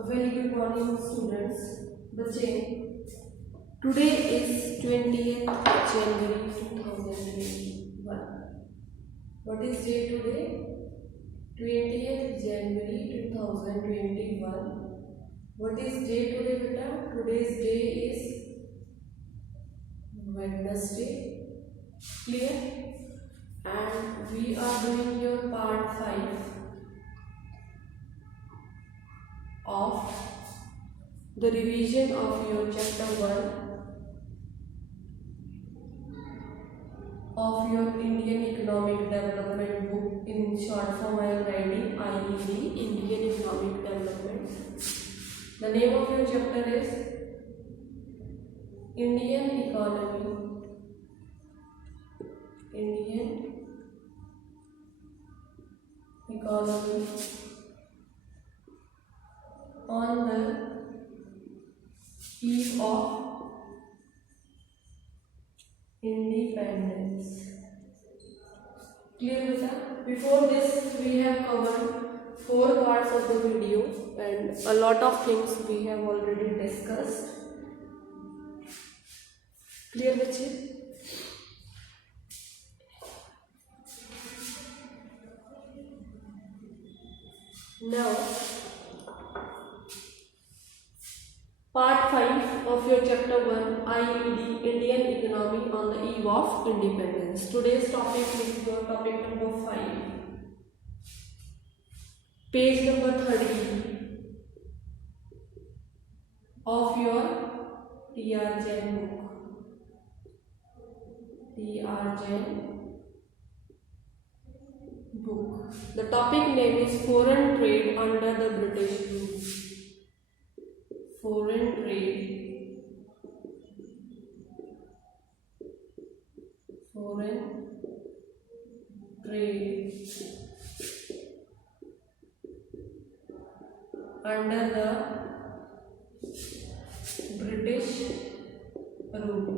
A very good morning, students. बच्चे, today is 20th January 2021. What is day today? 20th January 2021. What is day today, beta? Today's day is Wednesday. Clear? And we are doing your part 5 of the revision of your chapter 1 of your Indian Economic Development book. In short form I am writing IED, Indian Economic Development. The name of your chapter is Indian Economy. Indian Economy on the eve of independence. Clear beta? Before this we have covered 4 parts of the video and a lot of things we have already discussed. Clear बच्चे? Now part 5 of your chapter 1 IED, Indian Economy on the eve of independence. Today's topic is your topic number 5, page number 30 of your TR Jain book. TR Jain book. The topic name is Foreign Trade under the British Rule. Foreign trade, foreign trade under the British rule.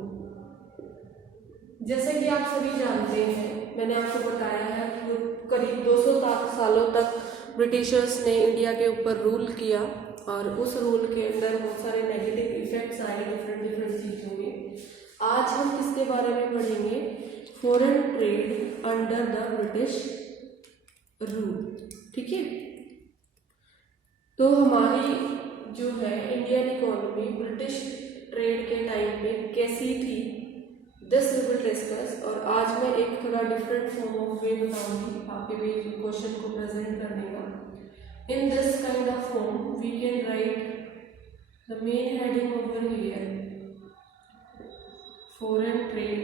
जैसे कि आप सभी जानते हैं, मैंने आपको बताया है कि करीब 200 सालों तक ब्रिटिशर्स ने इंडिया के ऊपर रूल किया और उस रूल के अंदर बहुत सारे नेगेटिव इफेक्ट्स आए डिफरेंट चीज़ों के। आज हम किसके बारे में पढ़ेंगे? Foreign trade under the British rule. ठीक है, तो हमारी जो है इंडियन इकोनॉमी ब्रिटिश ट्रेड के टाइम पे कैसी थी, दिस वी विल डिस्कस। और आज मैं एक थोड़ा डिफरेंट फॉर्म ऑफ वे बताऊंगी आपके भी क्वेश्चन को प्रेजेंट करने का। In this kind of form, we can write the main heading over here: foreign trade,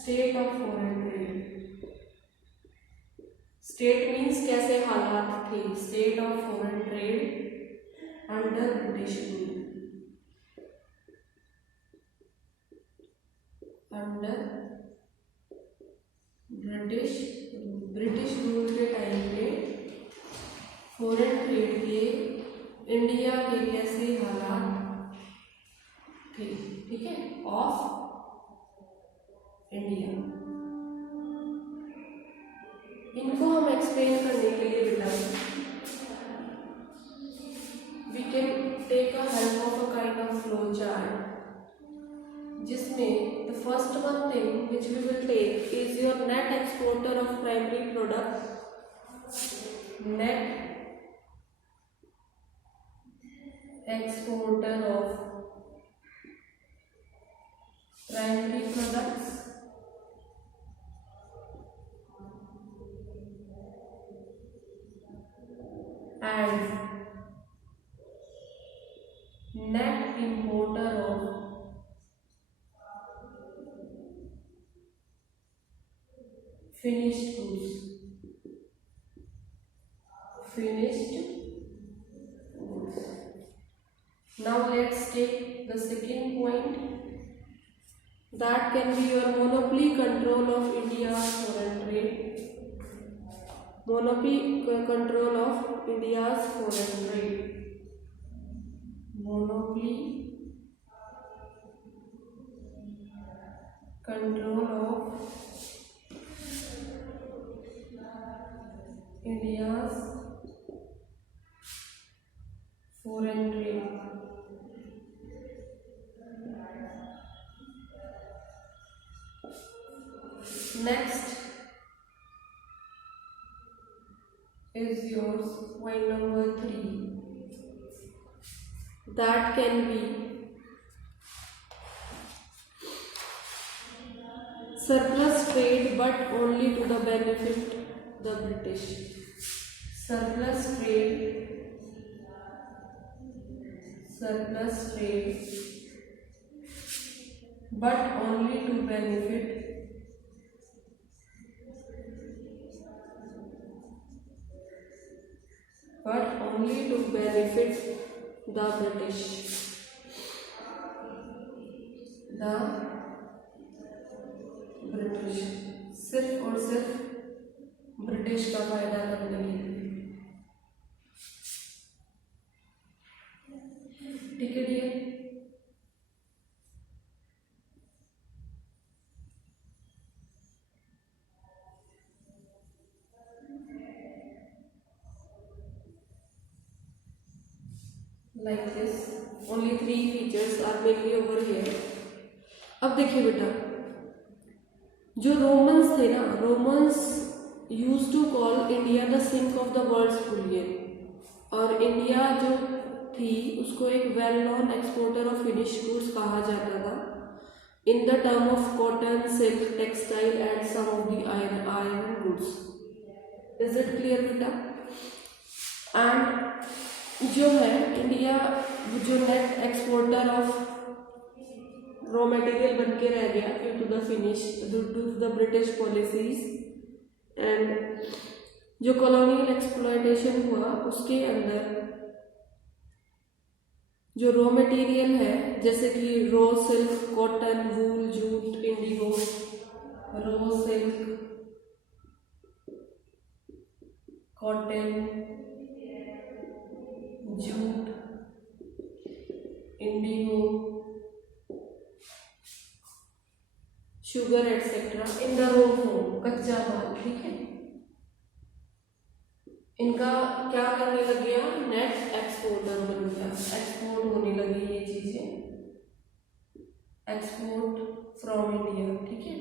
state of foreign trade. State means कैसे हालात थे, state of foreign trade under British rule. Under British rule के टाइम पे foreign trade के इंडिया के कैसे हालात थे, ठीक है, ऑफ इंडिया। इनको हम एक्सप्लेन करने के लिए बेटा we can take a help of a kind of flow chart, जिसमें the first one thing which we will take is your net exporter of primary products, net exporter of primary products and net importer of finished goods. Now let's take the second point, that can be your monopoly control of India's foreign trade. Monopoly control of India's foreign trade. Monopoly control of India's foreign trade. Next is yours point number 3. That can be surplus trade but only to the benefit the British. Surplus trade but only to benefit the British. सिर्फ और सिर्फ ब्रिटिश का फायदा करने के लिए। ठीक है dear, like this only 3 features are mainly over here. अब देखिए बेटा, जो रोमन्स थे ना, Romans use to call India the sink of the world's bullion, और इंडिया जो थी उसको एक well known exporter of finish goods कहा जाता था in the term of cotton, silk, textile and some of the iron goods. Is it clear बेटा? And जो है इंडिया जो net exporter of raw material बन के रह गया due to the British policies, and जो कॉलोनियल एक्सप्लॉयटेशन हुआ उसके अंदर जो रॉ मटेरियल है जैसे कि raw silk, cotton, wool, jute, Indigo, raw silk, cotton, jute, Indigo, sugar etcetera in the raw form, कच्चा माल. ठीक है, इनका क्या करने लग गया, नेट एक्सपोर्टर बन गया, एक्सपोर्ट होने लगी ये चीजें, एक्सपोर्ट फ्रॉम इंडिया. ठीक है,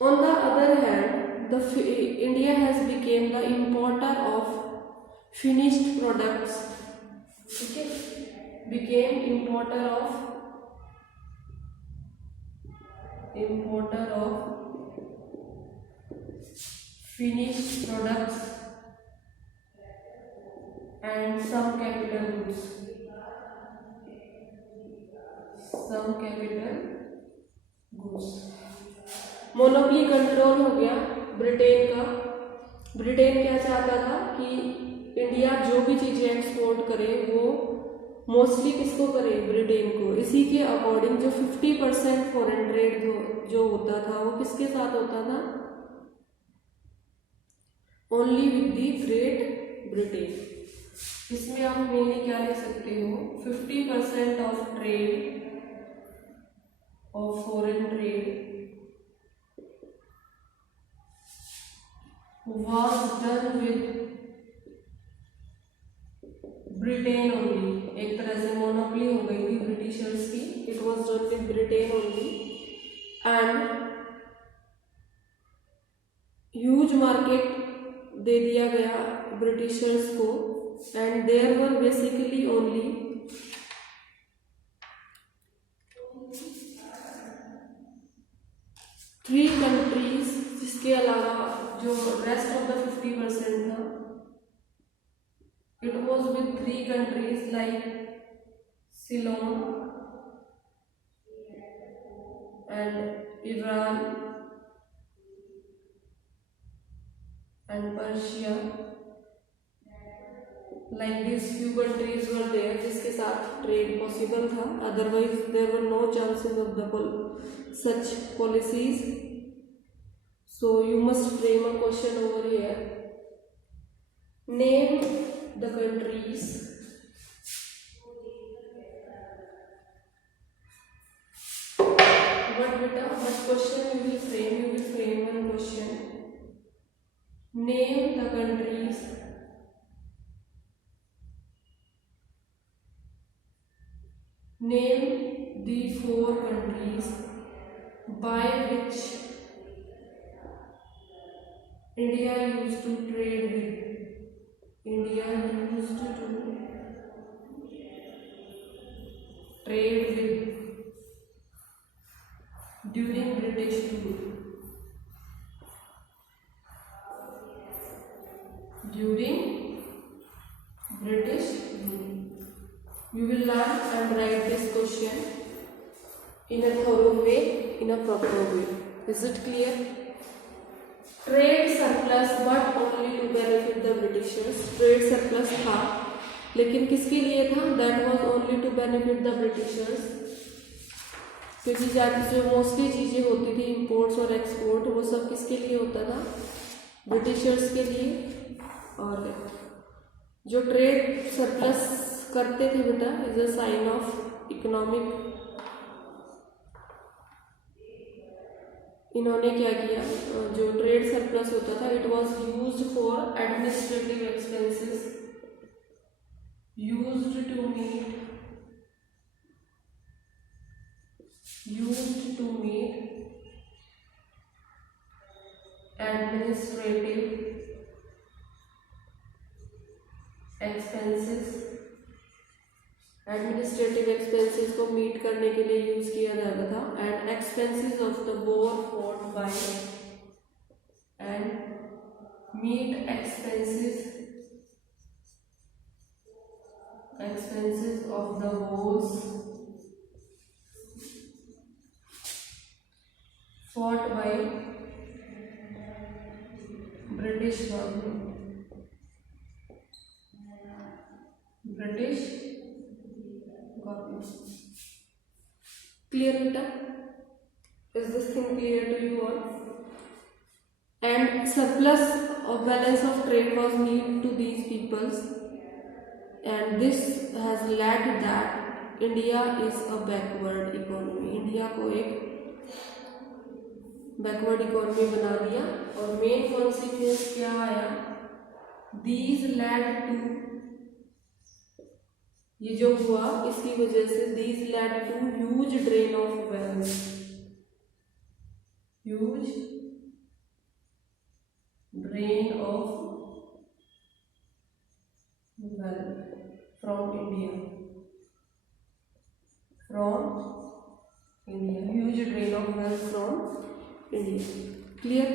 on the other hand India has became the importer of finished products. ठीक है, became importer of finished products and some capital goods. Monopoly control हो गया ब्रिटेन का. ब्रिटेन क्या चाहता था कि इंडिया जो भी चीजें एक्सपोर्ट करे वो मोस्टली किसको करे, ब्रिटेन को. इसी के अकॉर्डिंग जो 50% फॉरेन ट्रेड जो होता था वो किसके साथ होता था, only with the Great Britain. इसमें आप मेनली क्या लिख सकते हो, 50% of trade of foreign trade was done with Britain only. एक तरह से मोनोपोली हो गई थी ब्रिटिशर्स की. It was done with Britain only and huge market दे दिया गया ब्रिटिशर्स को. And there were basically only 3 countries, जिसके अलावा जो रेस्ट ऑफ द 50% था, it was with 3 countries like Ceylon and Iran and Persia. Like these few countries were there जिसके साथ trade possible था. Otherwise there were no chances of the such policies. So you must frame a question over here. Name the countries what question you will frame, you will frame one question. Name the countries name the 4 countries by which India used to trade with. India used to trade with during British rule. During British rule. You will learn and write this question in a thorough way, in a proper way. Is it clear? Trade surplus but only to benefit the Britishers. Trade surplus था, लेकिन किसके लिए था? That was only to benefit the Britishers. क्योंकि जो मोस्टली चीज़ें होती थी इंपोर्ट्स और एक्सपोर्ट, वो सब किसके लिए होता था? ब्रिटिशर्स के लिए। और जो ट्रेड सरप्लस करते थे बेटा, is a sign of economic. इन्होंने क्या किया, जो ट्रेड सरप्लस होता था, it was used for administrative expenses, used to meet administrative expenses को मीट करने के लिए यूज किया जाता था। And expenses of the war fought by and meet expenses of the wars fought by British government. Clear beta? Is this thing clear to you all? And surplus of balance of trade was given to these peoples, and this has led that India is a backward economy. India को एक backward economy बना दिया। और main consequence क्या आया? These led to, ये जो हुआ इसकी वजह से these led to huge drain of wealth, huge drain of wealth from India, huge drain of wealth from India. Clear?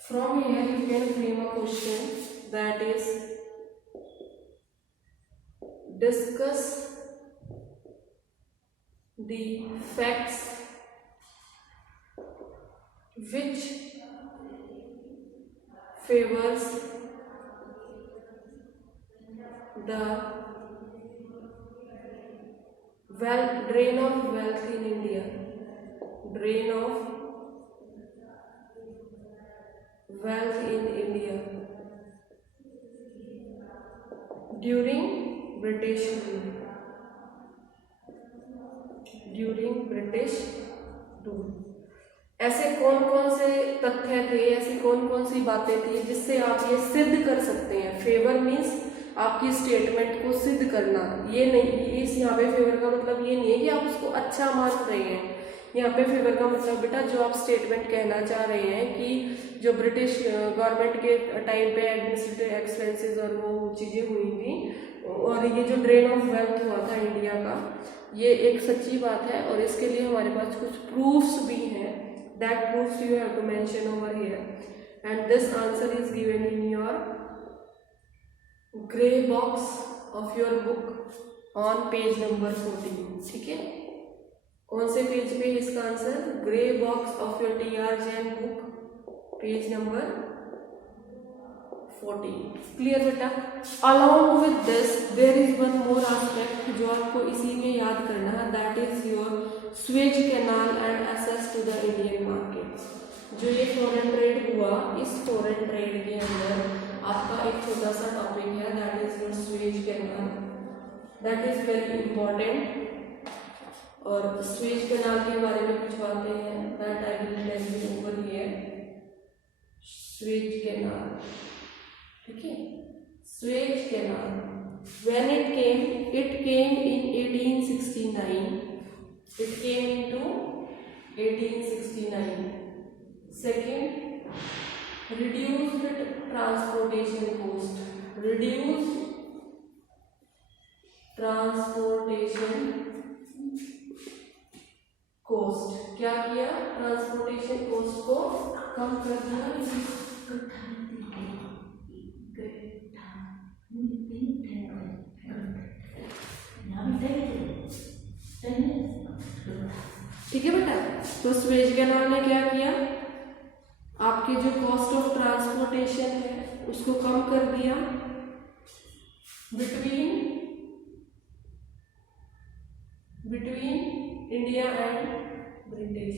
From here you can frame a question that is, discuss the facts which favors the drain of wealth in India, drain of wealth in India during British rule, ऐसे कौन कौन से तथ्य थे, ऐसी कौन कौन सी बातें थी जिससे आप ये सिद्ध कर सकते हैं? फेवर मीन्स आपकी स्टेटमेंट को सिद्ध करना। ये नहीं, इस यहाँ पे फेवर का मतलब ये नहीं है कि आप उसको अच्छा मान रहे हैं। यहाँ पे फेवर का मतलब बेटा, जो आप स्टेटमेंट कहना चाह रहे हैं कि जो ब्रिटिश गवर्नमेंट के टाइम पे एडमिनिस्ट्रेटिव एक्सपेंसेस और वो चीज़ें हुई थी, और ये जो ड्रेन ऑफ वेल्थ हुआ था इंडिया का, ये एक सच्ची बात है। और इसके लिए हमारे पास कुछ प्रूफ्स भी हैं। That proofs you have to mention over here, and this answer is given in your grey box of your book on page number 14। ठीक है, कौन से पेज पे इसका answer? Grey box of your TR Jain book, page number 14। Clear बेटा? Along with this there is one more aspect जो आपको इसी में याद करना है, that is your Suez Canal and access to the Indian market. जो ये फॉरेन ट्रेड हुआ, इस फॉरेन ट्रेड के अंदर आपका एक छोटा सा टॉपिक है, that is your Suez canal that is very important. और स्वेज कैनाल के बारे में कुछ बातें हैं, that I will tell you over here. Suez canal, ठीक है, Suez canal when it came in 1869, it came into 1869. Second, reduced transportation cost, reduced transportation cost, क्या किया, ट्रांसपोर्टेशन कॉस्ट को कम कर दिया। ठीक है बेटा, तो स्वेज कैनाल ने क्या किया, आपके जो कॉस्ट ऑफ ट्रांसपोर्टेशन है उसको कम कर दिया between India and British,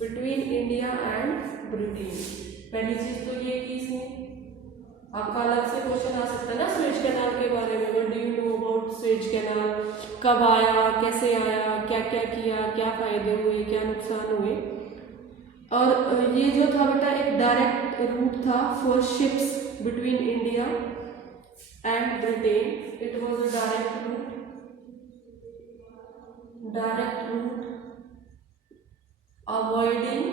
between India and British. पहली चीज तो ये कि इसने, आपका अलग से क्वेश्चन आ सकता है ना स्वेज कैनाल के बारे में, what do you know about Suez canal, कब आया, कैसे आया, क्या क्या किया, क्या फायदे हुए, क्या नुकसान हुए। और ये जो था बेटा एक डायरेक्ट रूट था for ships between India and Britain, it was a direct route avoiding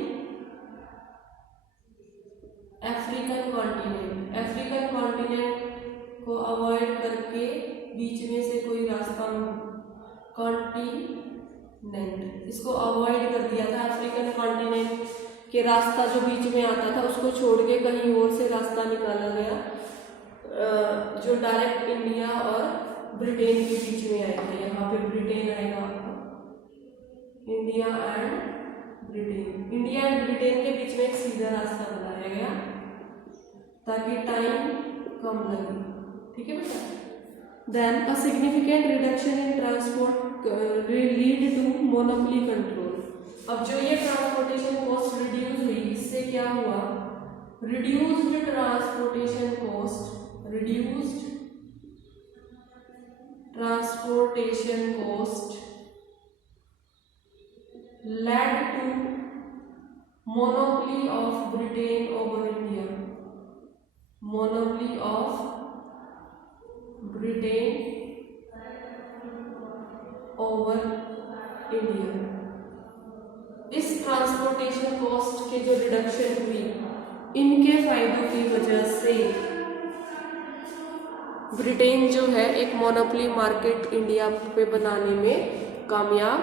African continent को अवॉइड करके बीच में से कोई रास्ता, कॉन्टिनेंट, इसको अवॉइड कर दिया था। अफ्रीकन कॉन्टिनेंट के रास्ता जो बीच में आता था उसको छोड़ के कहीं और से रास्ता निकाला गया, जो डायरेक्ट इंडिया और ब्रिटेन के बीच में आए थे। यहाँ पे ब्रिटेन आएगा आपका, इंडिया एंड ब्रिटेन के बीच में एक सीधा रास्ता बनाया गया ताकि टाइम कम लगे, ठीक है बेटा। Then a significant reduction in transport lead to monopoly control. अब जो ये ट्रांसपोर्टेशन कॉस्ट रिड्यूस हुई, इससे क्या हुआ, reduced transportation cost led to monopoly of Britain over India, monopoly of Britain over India। इस ट्रांसपोर्टेशन कॉस्ट के जो रिडक्शन हुई, इनके फायदों की वजह से ब्रिटेन जो है एक मोनोपोली मार्केट इंडिया पे बनाने में कामयाब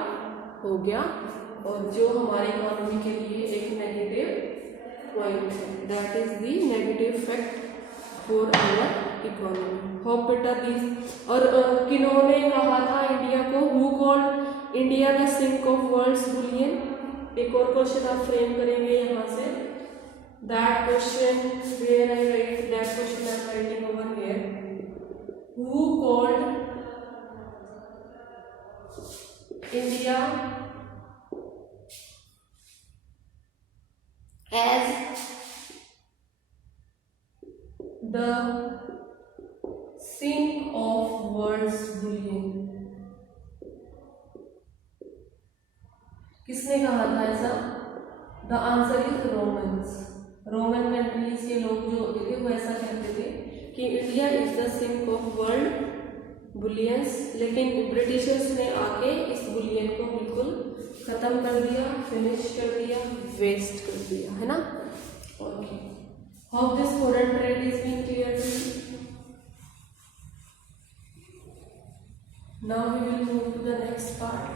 हो गया, और जो हमारी इकोनॉमी के लिए एक नेगेटिव पॉइंट है, that is the negative fact for our economy. Hope बेटा दिस। और किन्होंने कहा था इंडिया को, who called India the sink of world's bullion. एक और क्वेश्चन आप फ्रेम करेंगे यहाँ से, that question where I write, that question I am writing over here, who called India as the sink of world's bullion। किसने कहा था ऐसा? The answer is Romans. Roman countries के लोग जो होते थे वो ऐसा कहते थे कि India is the sink of world bullions, लेकिन ब्रिटिशर्स ने आके इस बुलियन को बिल्कुल खत्म कर दिया, फिनिश कर दिया, वेस्ट कर दिया, है ना। Okay, how this foreign trade is being clear to you. Now we will move to the next part.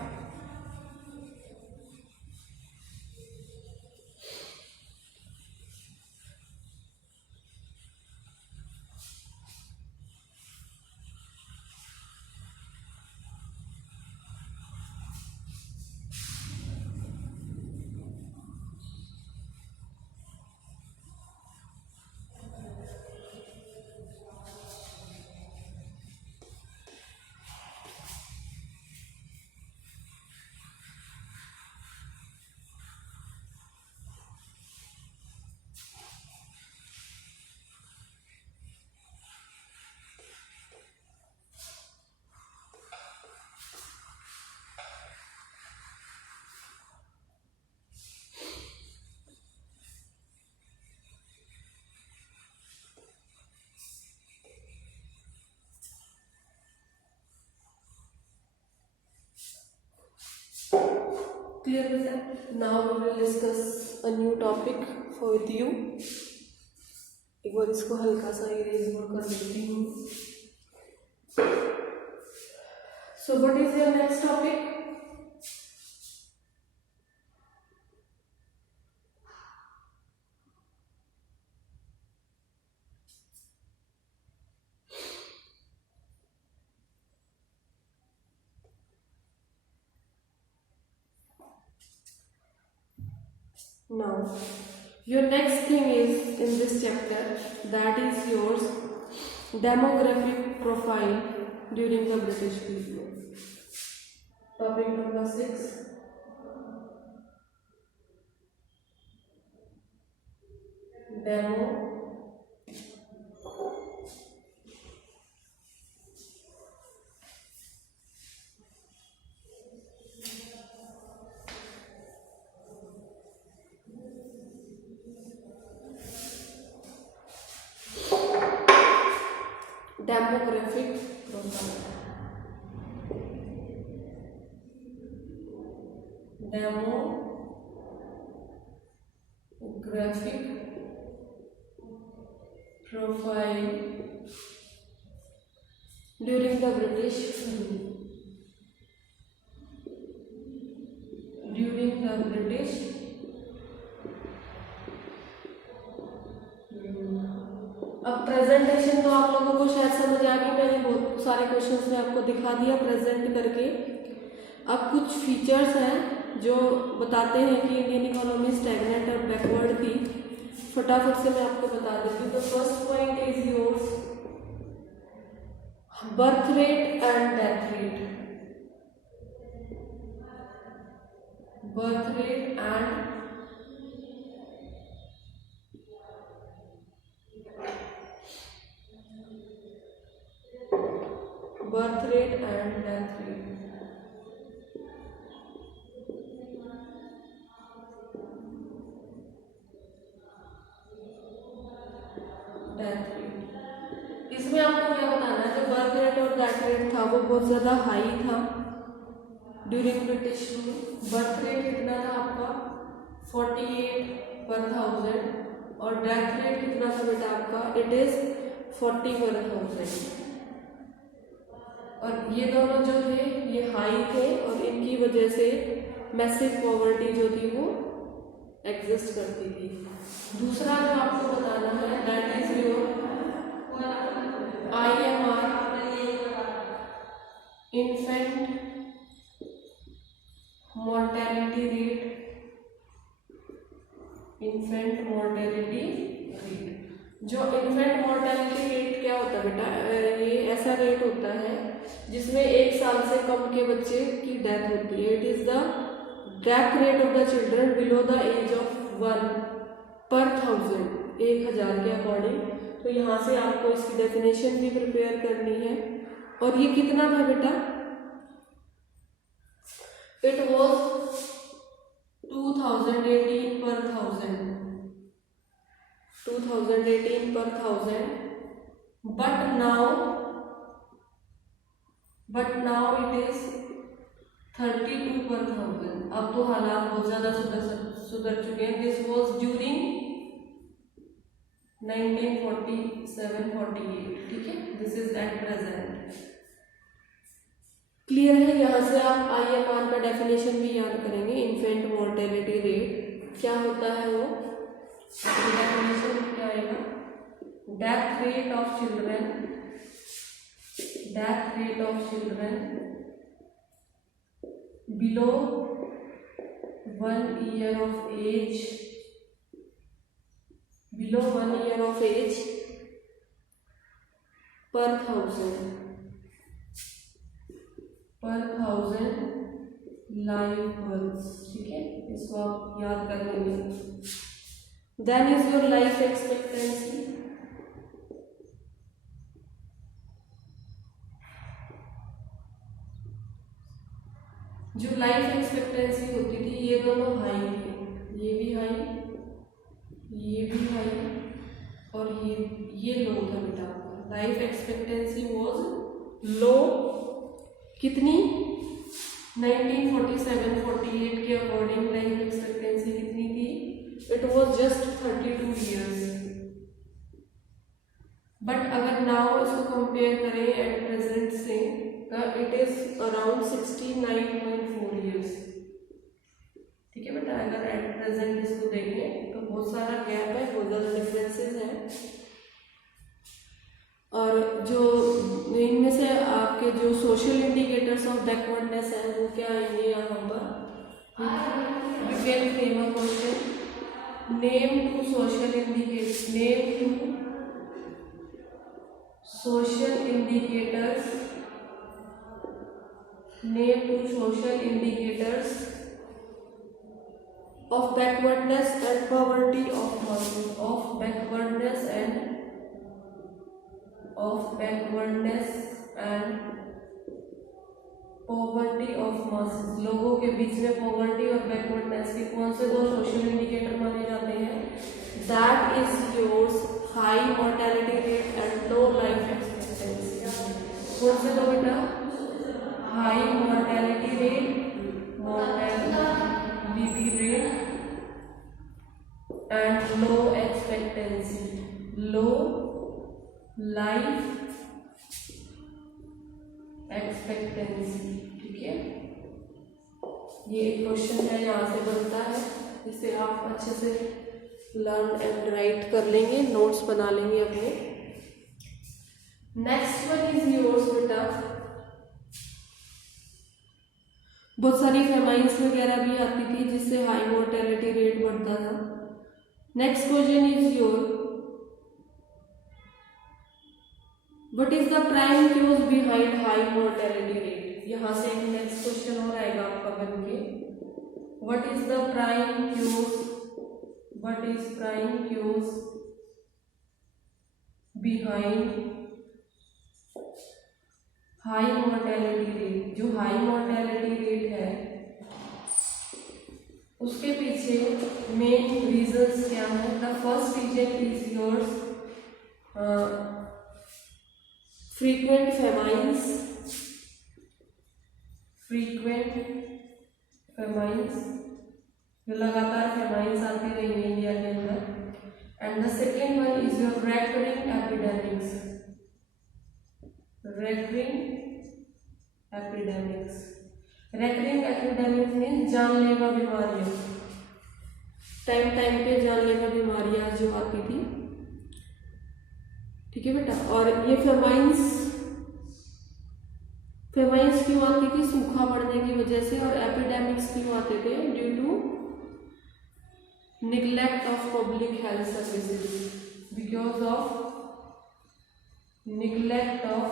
Clear with that? Now we will discuss a new topic with you. एक बार इसको हल्का सा इरेज और कर देती हूँ. So what is your next topic? Now, your next thing is in this chapter, that is yours demographic profile during the British period. Topic number 6. Demographic profile. Demographic profile during the British rule. During the British rule. अब प्रेजेंटेशन तो आप लोगों को शायद समझ आ गई. मैंने बहुत सारे क्वेश्चंस में आपको दिखा दिया प्रेजेंट करके. अब कुछ फीचर्स हैं जो बताते हैं कि इंडियन इकोनॉमी स्टैग्नेंट और बैकवर्ड थी. फटाफट से मैं आपको बता देती हूँ. तो first point is yours birth rate and death rate. Birth rate and birth rate and death rate. Death rate. इसमें आपको क्या बताना है, जो बर्थ रेट और डेथ रेट था वो बहुत ज़्यादा हाई था during British rule. Birth rate कितना था आपका 48/1000 और डेथ रेट कितना था बेटा आपका, इट इज़ 40/1000. और ये दोनों जो थे ये हाई थे और इनकी वजह से मैसिव पॉवर्टी जो थी वो एग्जिस्ट करती थी. दूसरा जो आपको बताना है that is your IMR, infant mortality rate. Infant mortality rate. जो इन्फेंट मोर्टेलिटी रेट क्या होता है बेटा, ये ऐसा रेट होता है जिसमें 1 साल से कम के बच्चे की डेथ होती है. It is the death rate of the children below the age of 1/1000, 1000 के अकॉर्डिंग. तो यहाँ से आपको इसकी डेफिनेशन भी प्रिपेयर करनी है. और ये कितना था बेटा, it was 2018/1000. 2018/1000. but now it is 32/1000. अब तो हालात बहुत ज़्यादा सुधर चुके हैं. This was during 1947-48. ठीक है, this is at present. Clear है? यहाँ से आप IMR का डेफिनेशन भी याद करेंगे. इन्फेंट मोर्टेलिटी रेट क्या होता है, वो डेफिनेशन क्या आएगा, death rate of children below 1 year of age per thousand live births. ठीक है, इसको आप याद कर लेंगे. Then is your life expectancy. जो लाइफ एक्सपेक्टेंसी होती थी ये दोनों हाई थी. ये भी हाई और ये लो था बेटा. लाइफ एक्सपेक्टेंसी वॉज लो. कितनी 1947-48 के अकॉर्डिंग लाइफ एक्सपेक्टेंसी कितनी थी? It was just 32 years. But अगर नाउ इसको कंपेयर करें एट प्रेजेंट से, इट इज अराउंड 69.4 ईयर्स। ठीक है बेटा, अगर एट प्रेजेंट इसको देखें तो बहुत सारा गैप है, बहुत ज़्यादा डिफरेंसेस हैं। और जो इनमें से आपके जो सोशल इंडिकेटर्स ऑफ बैकवर्डनेस हैं वो क्या आएंगे यहाँ पर? You can frame a question, name two social indicators, name two social indicators, name two social indicators of backwardness and poverty of masses, of backwardness and poverty of masses, लोगों के बीच में पॉवर्टी और बैकवर्डनेस के कौन से दो सोशल इंडिकेटर माने जाते हैं? That is yours high mortality rate and low life expectancy. कौन से दो बेटा? High mortality rate, mortality rate and low expectancy, low life expectancy। ठीक है, ये एक क्वेश्चन है, यहाँ से बनता है, जिसे आप अच्छे से लर्न एंड राइट कर लेंगे, नोट्स बना लेंगे अपने। नेक्स्ट वन इज योर्स बेटा, बहुत सारी फेमाइन्स वगैरह भी आती थी जिससे हाई मोर्टेलिटी रेट बढ़ता था। Next question is your, what is the prime cause behind high mortality rate? यहां से एक नेक्स्ट क्वेश्चन और आएगा आपका बन के, what is the prime cause, what is prime cause behind high mortality rate? जो हाई मोर्टेलिटी रेट है उसके पीछे मेन रीजंस क्या है? The first reason is yours frequent famines, frequent famines, जो लगातार फेमाइन्स आती रही है इंडिया के अंदर। And the second one is your recurring epidemics, recurring epidemics. Recurring epidemics means जानलेवा बीमारियां, टाइम टाइम पे जानलेवा बीमारियां जो आती थी। ठीक है बेटा, और ये फेमाइन्स क्यों आती थी? सूखा पड़ने की वजह से। और एपिडेमिक्स क्यों आते थे? Due to neglect of public health services, because of neglect of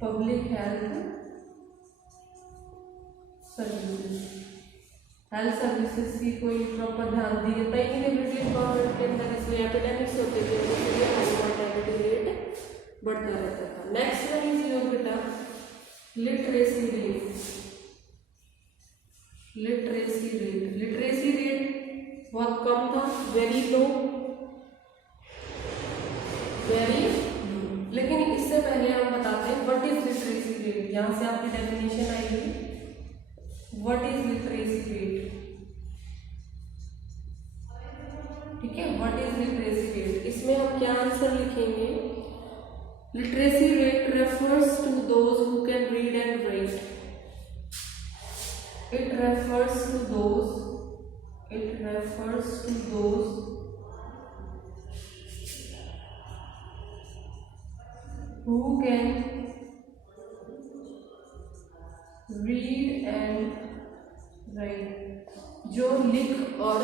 public health services, health services की कोई प्रॉपर ध्यान देता ही नहीं ब्रिटिश गवर्नमेंट के अंदर, इसलिए एपिडेमिक्स होते थे, इसलिए हाई मोर्टेलिटी रेट बढ़ता रहता था। नेक्स्ट वन इज योर बेटा literacy rate, literacy rate. Literacy rate बहुत कम था, वेरी लो, वेरी। लेकिन इससे पहले हम बताते हैं व्हाट इज लिटरेसी रेट। यहाँ से आपकी डेफिनेशन आएगी, व्हाट इज लिटरेसी रेट। ठीक है, व्हाट इज लिटरेसी रेट। इसमें हम क्या आंसर लिखेंगे? Literacy rate refers to those who can read and write, it refers to those, it refers to those who can read and write, जो लिख और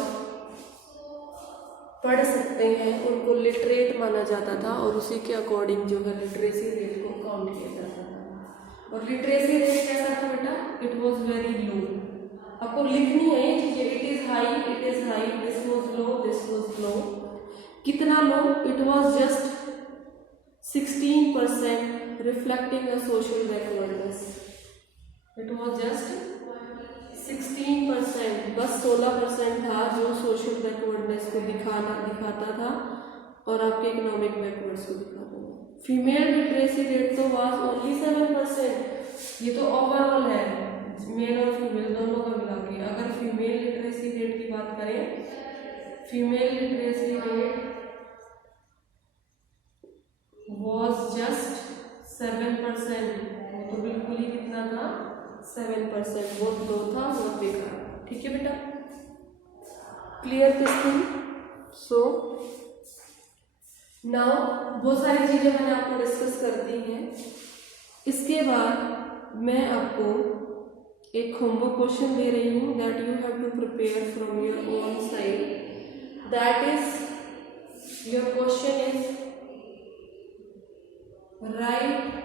पढ़ सकते हैं उनको लिटरेट माना जाता था, और उसी के अकॉर्डिंग जो है लिटरेसी रेट को काउंट किया जाता था। और लिटरेसी रेट कैसा था बेटा? It was very low. आपको लिखनी है ये चीजें, it is high, it is high, this was low, this was low. कितना low? It was just 16%, reflecting a social backwardness. It was just 16%, बस 16% था जो सोशल बैकवर्डनेस को दिखाता था और आपके इकोनॉमिक बैकवर्ड्स को दिखाता था। फीमेल लिटरेसी रेट तो वाज ओनली 7%। ये तो ओवरऑल है, मेल और फीमेल दोनों का मिला के। अगर फीमेल लिटरेसी रेट की बात करें, female literacy rate was just 7%। वो तो बिल्कुल ही कितना था, 7%। बहुत लो था, बहुत बेकार। ठीक है बेटा, clear this thing. So now बहुत सारी चीजें मैंने आपको डिस्कस कर दी हैं। इसके बाद मैं आपको एक होमवर्क क्वेश्चन दे रही हूँ, that you have to prepare from your own side. That is your question is write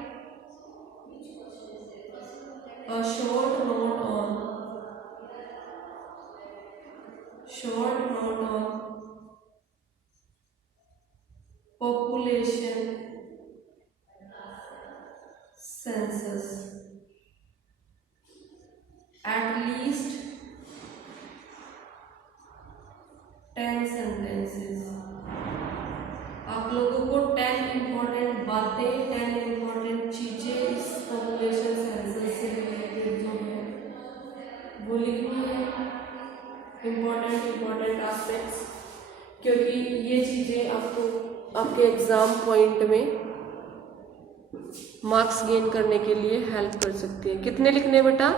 a short note on population census, at least 10 sentences। आप लोगों को 10 इम्पोर्टेंट बातें, 10 इम्पोर्टेंट चीजें इस पॉपुलेशन सेंसस से रिलेटेड जो है वो लिखनी है, इम्पोर्टेंट एस्पेक्ट्स, क्योंकि ये चीजें आपको आपके एग्जाम पॉइंट में मार्क्स गेन करने के लिए हेल्प कर सकती है। कितने लिखने बेटा?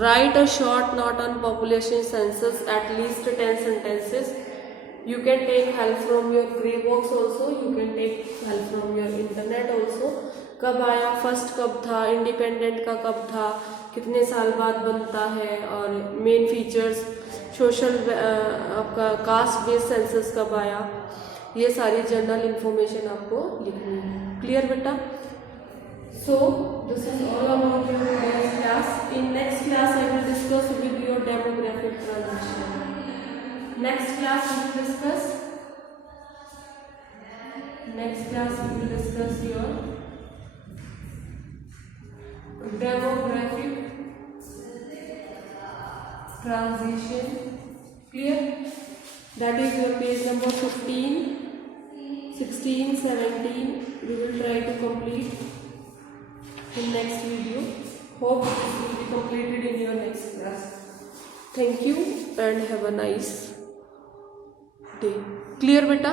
Right a short note on population census, at least 10 sentences। You can take help from your grey box also, you can take help from your internet also। कब आया, फर्स्ट कब था, इंडिपेंडेंट का कब था, कितने साल बाद बनता है, और मेन फीचर्स, सोशल आपका कास्ट बेस्ड सेंसस कब आया, ये सारी जनरल इंफॉर्मेशन आपको लिखनी है। क्लियर बेटा? So this is all about your next class. In next class I will discuss with your demographic transition. Next class we will discuss your demographic transition। Clear? That is your page number 15, 16, 17 we will try to complete in next video। Hope it will be completed in your next class। Thank you and have a nice day। Clear बेटा?